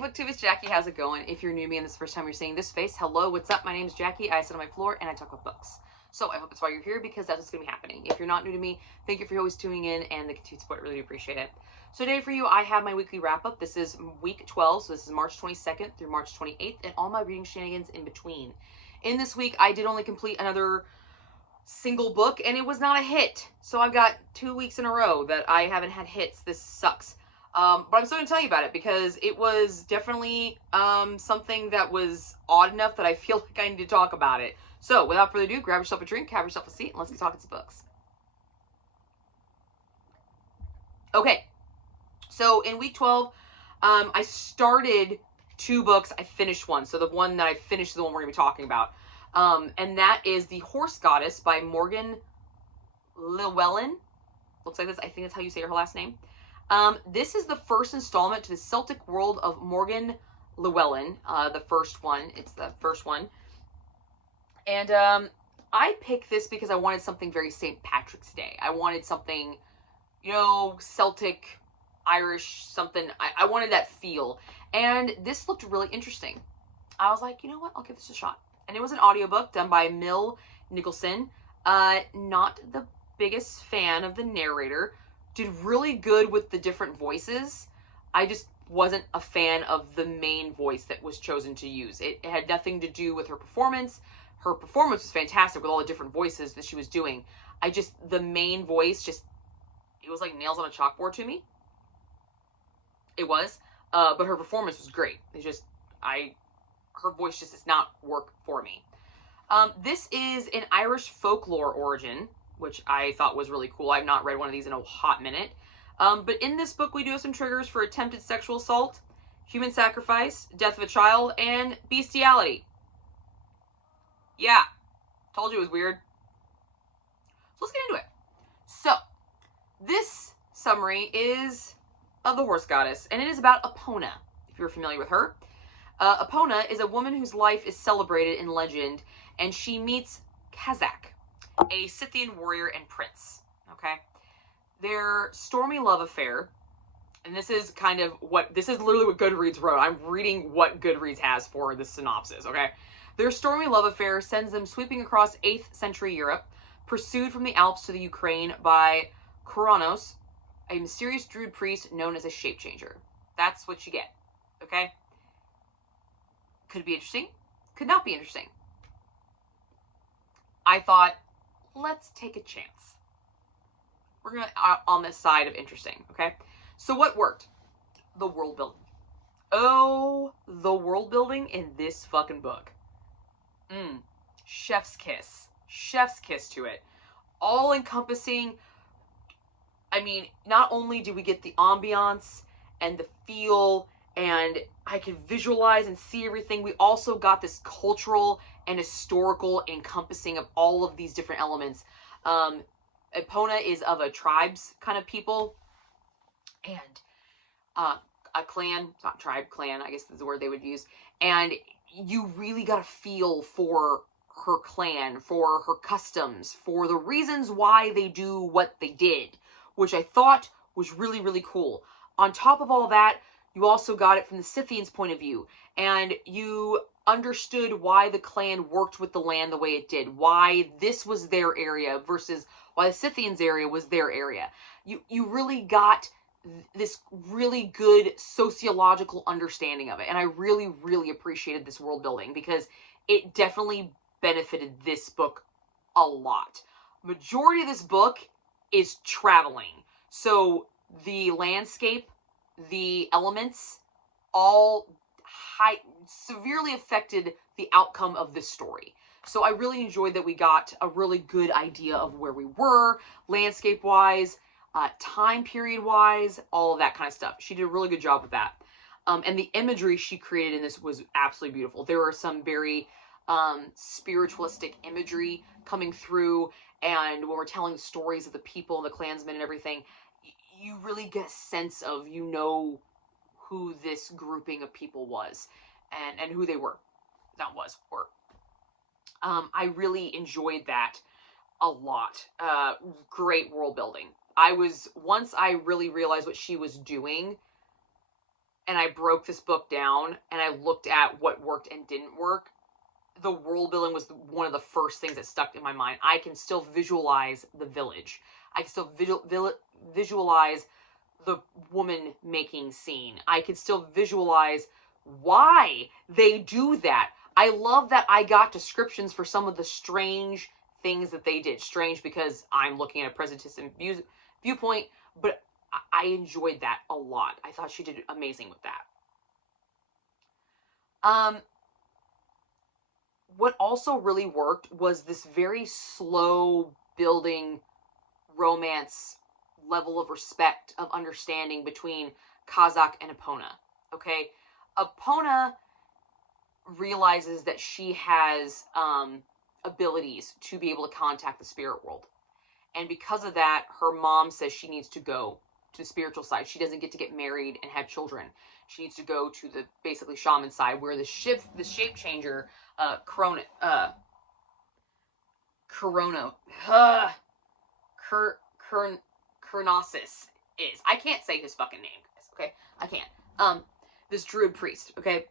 booktubers, Jackie, how's it going? If you're new to me and this is the first time you're seeing this face, hello, what's up? My name is Jackie, I sit on my floor and I talk about books. So I hope that's why you're here, because that's what's going to be happening. If you're not new to me, thank you for always tuning in and the continued support, I really do appreciate it. So today for you, I have my weekly wrap-up. This is week 12, so this is March 22nd through March 28th, and all my reading shenanigans in between. In this week, I did only complete another single book, and it was not a hit. So I've got 2 weeks in a row that I haven't had hits. This sucks. But I'm still going to tell you about it because it was definitely something that was odd enough that I feel like I need to talk about it. So without further ado, grab yourself a drink, have yourself a seat, and let's get talking some books. Okay, so in week 12, I started 2 books. I finished one. So the one that I finished is the one we're going to be talking about. And that is The Horse Goddess by Morgan Llewellyn. Looks like this. I think that's how you say her last name. This is the first installment to the Celtic world of Morgan Llewellyn, the first one. It's the first one. And I picked this because I wanted something very St. Patrick's Day. I wanted something, you know, Celtic, Irish, something. I wanted that feel. And this looked really interesting. I was like, you know what? I'll give this a shot. And it was an audiobook done by Mill Nicholson. Not the biggest fan of the narrator. Did really good with the different voices. I just wasn't a fan of the main voice that was chosen to use. It had nothing to do with her performance. Her performance was fantastic with all the different voices that she was doing. The main voice it was like nails on a chalkboard to me. It was. But her performance was great. Her voice just does not work for me. This is an Irish folklore origin, which I thought was really cool. I've not read one of these in a hot minute. But in this book, we do have some triggers for attempted sexual assault, human sacrifice, death of a child, and bestiality. Yeah, told you it was weird. So let's get into it. So, this summary is of The Horse Goddess, and it is about Epona, if you're familiar with her. Epona is a woman whose life is celebrated in legend, and she meets Kazak, a Scythian warrior and prince, okay? Their stormy love affair, and this is literally what Goodreads wrote. I'm reading what Goodreads has for the synopsis, okay? Their stormy love affair sends them sweeping across 8th century Europe, pursued from the Alps to the Ukraine by Kuranos, a mysterious druid priest known as a shape changer. That's what you get, okay? Could be interesting, could not be interesting. I thought, let's take a chance. We're going to on this side of interesting, okay? So what worked? The world building. Oh, the world building in this fucking book. Chef's kiss. Chef's kiss to it. All encompassing. I mean, not only do we get the ambiance and the feel, and I can visualize and see everything, we also got this cultural and historical encompassing of all of these different elements. Epona is of a tribes kind of people, and a clan, not tribe, clan, I guess is the word they would use, and you really got a feel for her clan, for her customs, for the reasons why they do what they did, which I thought was really, really cool. On top of all that, you also got it from the Scythians' point of view, and you understood why the clan worked with the land the way it did, why this was their area versus why the Scythians' area was their area. You really got this really good sociological understanding of it, and I really, really appreciated this world building because it definitely benefited this book a lot. Majority of this book is traveling, so the landscape, the elements, all severely affected the outcome of this story. So I really enjoyed that we got a really good idea of where we were, landscape-wise, time period-wise, all of that kind of stuff. She did a really good job with that. And the imagery she created in this was absolutely beautiful. There were some very spiritualistic imagery coming through, and when we're telling the stories of the people and the clansmen and everything, you really get a sense of, you know, who this grouping of people was and who they were. Were. I really enjoyed that a lot. Great world building. Once I really realized what she was doing, and I broke this book down and I looked at what worked and didn't work, the world building was one of the first things that stuck in my mind. I can still visualize the village. I can still visualize the woman making scene. I can still visualize why they do that. I love that I got descriptions for some of the strange things that they did. Strange because I'm looking at a presentism viewpoint, but I enjoyed that a lot. I thought she did amazing with that. What also really worked was this very slow building romance level of respect, of understanding between Kazakh and Epona. Okay? Epona realizes that she has abilities to be able to contact the spirit world. And because of that, her mom says she needs to go to the spiritual side. She doesn't get to get married and have children. She needs to go to the basically shaman side, where the shape changer, Kronosis is. I can't say his fucking name, guys, okay? I can't. This druid priest, okay?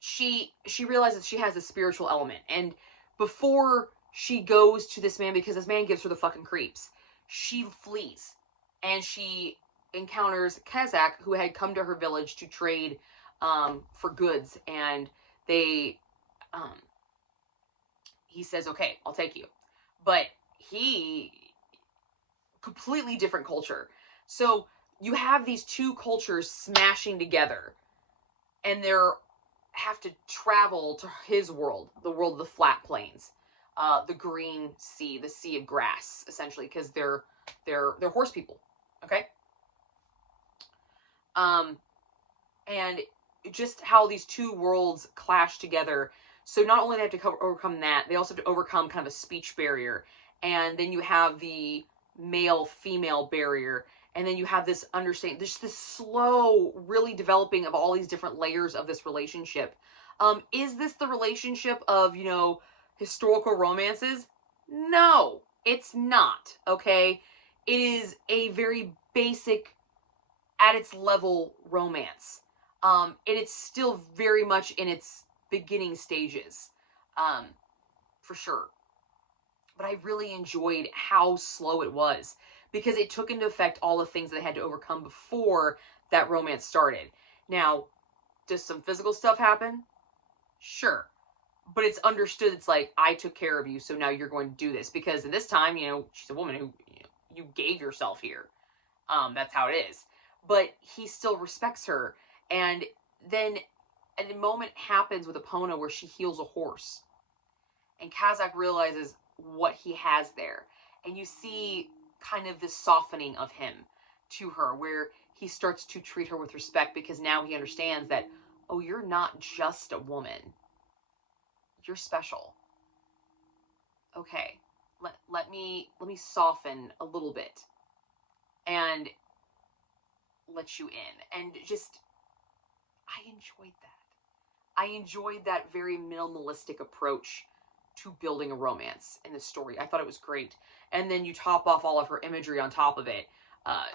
She realizes she has a spiritual element, and before she goes to this man, because this man gives her the fucking creeps, she flees, and she encounters Kazakh, who had come to her village to trade for goods, and he says, okay, I'll take you. But completely different culture. So you have these two cultures smashing together, and they're have to travel to his world, the world of the flat plains, the green sea, the sea of grass, essentially, because they're horse people, okay? And just how these two worlds clash together. So not only do they have to overcome that, they also have to overcome kind of a speech barrier, and then you have the male-female barrier, and then you have this understanding, this slow, really developing of all these different layers of this relationship. Is this the relationship of, historical romances? No, it's not, okay? It is a very basic, at its level, romance. And it's still very much in its beginning stages, for sure. But I really enjoyed how slow it was, because it took into effect all the things that they had to overcome before that romance started. Now, does some physical stuff happen? Sure. But it's understood, it's like, I took care of you, so now you're going to do this. Because at this time, she's a woman who, you gave yourself here. That's how it is. But he still respects her. And then a moment happens with Epona where she heals a horse. And Kazakh realizes what he has there. And you see kind of this softening of him to her, where he starts to treat her with respect, because now he understands that, oh, you're not just a woman. You're special. Okay, let me soften a little bit and let you in. And just, I enjoyed that. I enjoyed that very minimalistic approach to building a romance in the story. I thought it was great. And then you top off all of her imagery on top of it.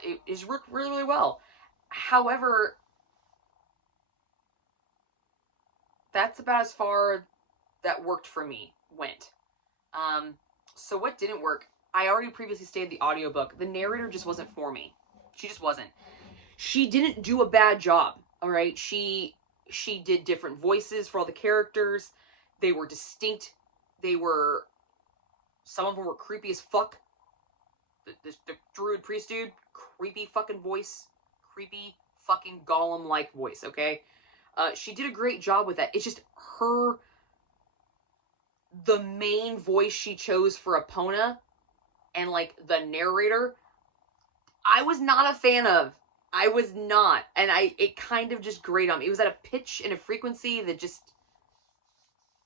It is worked really, really well. However, that's about as far that worked for me went. So what didn't work? I already previously stated the audiobook. The narrator just wasn't for me. She just wasn't. She didn't do a bad job, all right? She did different voices for all the characters. They were distinct. Some of them were creepy as fuck. The druid priest dude, creepy fucking voice. Creepy fucking Gollum-like voice, okay? She did a great job with that. It's just the main voice she chose for Epona, and, the narrator, I was not a fan of. I was not. And it kind of just grated on me. It was at a pitch and a frequency that just,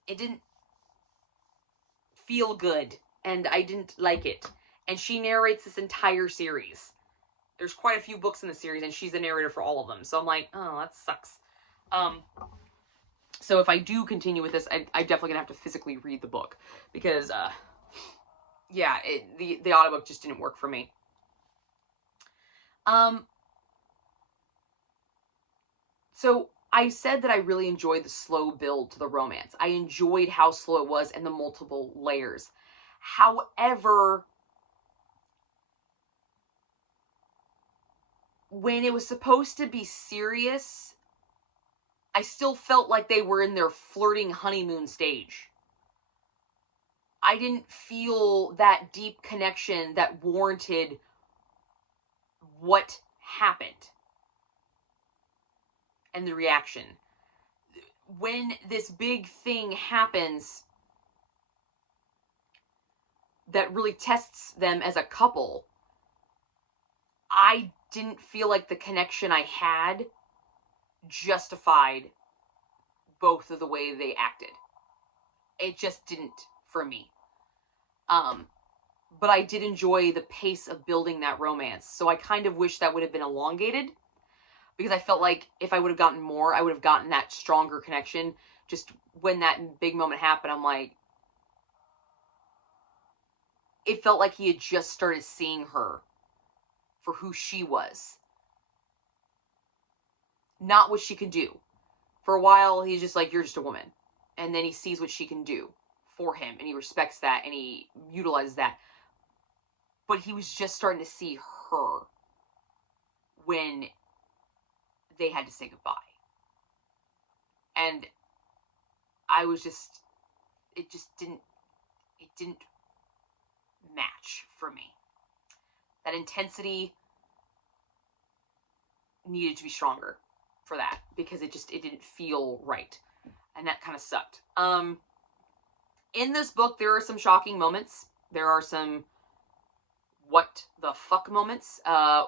it didn't feel good, and I didn't like it. And she narrates this entire series. There's quite a few books in the series, and she's the narrator for all of them. So I'm like, oh, that sucks. So if I do continue with this, I'm definitely gonna have to physically read the book, because, yeah, the audiobook just didn't work for me. So I said that I really enjoyed the slow build to the romance. I enjoyed how slow it was and the multiple layers. However, when it was supposed to be serious, I still felt like they were in their flirting honeymoon stage. I didn't feel that deep connection that warranted what happened and the reaction. When this big thing happens that really tests them as a couple, I didn't feel like the connection I had justified both of the way they acted. It just didn't for me. But I did enjoy the pace of building that romance. So I kind of wish that would have been elongated, because I felt like if I would have gotten more, I would have gotten that stronger connection. Just when that big moment happened, I'm like, it felt like he had just started seeing her for who she was, not what she could do. For a while, he's just like, you're just a woman. And then he sees what she can do for him, and he respects that, and he utilizes that. But he was just starting to see her when they had to say goodbye. And I was just, it didn't match for me. That intensity needed to be stronger for that, because it didn't feel right. And that kind of sucked. In this book, there are some shocking moments. There are some what the fuck moments.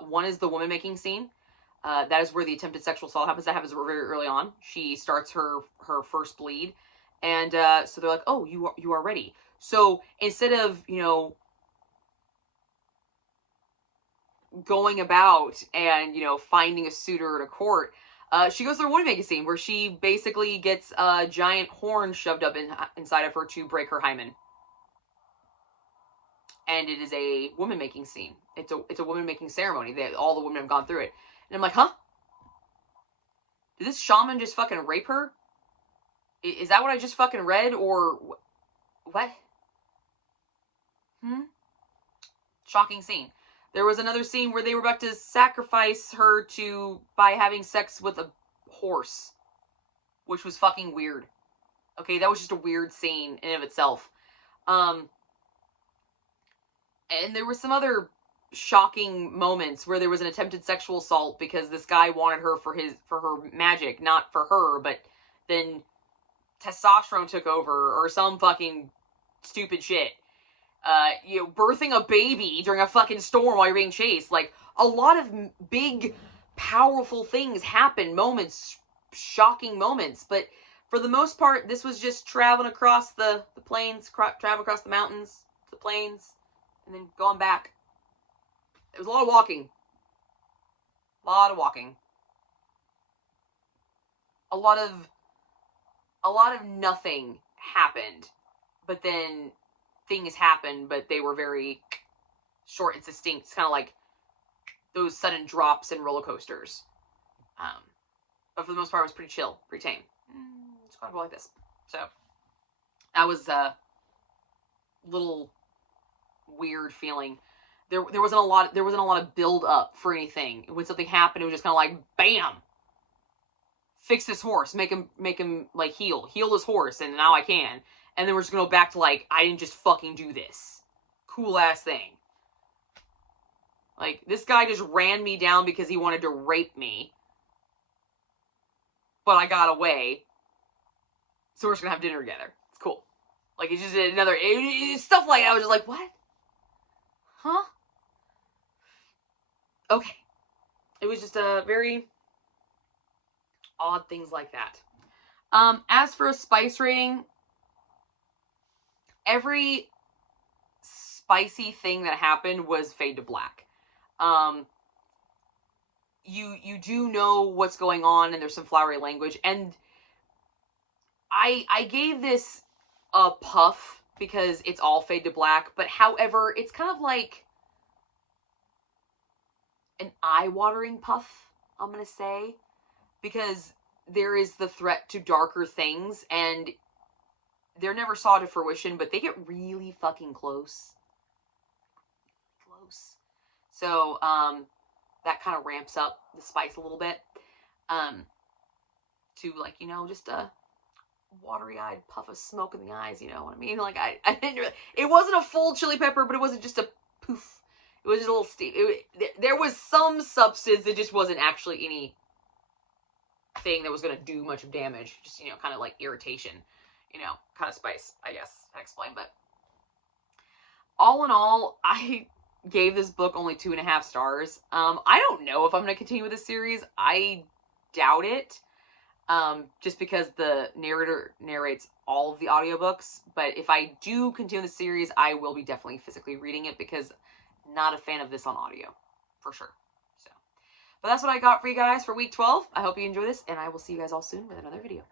One is the woman making scene. That is where the attempted sexual assault happens. That happens very early on. She starts her first bleed. And so they're like, oh, you are ready. So instead of, going about and, finding a suitor in a court, she goes through a woman making scene where she basically gets a giant horn shoved up inside of her to break her hymen. And it is a woman making scene. It's a woman making ceremony. All the women have gone through it. And I'm like, huh? Did this shaman just fucking rape her? Is that what I just fucking read? Or what? Shocking scene. There was another scene where they were about to sacrifice her by having sex with a horse, which was fucking weird. Okay, that was just a weird scene in and of itself. And there were some other shocking moments where there was an attempted sexual assault because this guy wanted her for her magic, not for her, but then testosterone took over or some fucking stupid shit. Birthing a baby during a fucking storm while you're being chased. Like, a lot of big, powerful things happen, moments, shocking moments, but for the most part, this was just traveling across the plains, traveling across the mountains, the plains, and then going back. It was a lot of walking. A lot of walking. A lot of nothing happened, but then things happened, but they were very short and succinct. It's kind of like those sudden drops in roller coasters. But for the most part, it was pretty chill, pretty tame. It's kind of like this. So that was a little weird feeling. There wasn't a lot of build up for anything. When something happened, it was just kind of like, bam, fix this horse, make him like heal this horse, and now I can. And then we're just gonna go back to like, I didn't just fucking do this. Cool ass thing. Like, this guy just ran me down because he wanted to rape me. But I got away. So we're just gonna have dinner together. It's cool. Like, it's just another, stuff like that. I was just like, what? Huh? Okay. It was just a very odd things like that. As for a spice rating, every spicy thing that happened was fade to black. You do know what's going on, and there's some flowery language, and I gave this a puff because it's all fade to black, but however, it's kind of like, an eye-watering puff, I'm going to say, because there is the threat to darker things, and they're never saw to fruition, but they get really fucking close. So, that kind of ramps up the spice a little bit, to, like, you know, just a watery-eyed puff of smoke in the eyes, you know what I mean? Like, I didn't really, it wasn't a full chili pepper, but it wasn't just a poof. It was just a little steam. There was some substance that just wasn't actually any thing that was going to do much of damage. Just, you know, kind of like irritation, you know, kind of spice, I guess, I explain. But all in all, I gave this book only 2.5 stars. I don't know if I'm going to continue with this series. I doubt it. Just because the narrator narrates all of the audiobooks. But if I do continue the series, I will be definitely physically reading it, because I'm not a fan of this on audio, for sure. So, but that's what I got for you guys for week 12. I hope you enjoy this, and I will see you guys all soon with another video.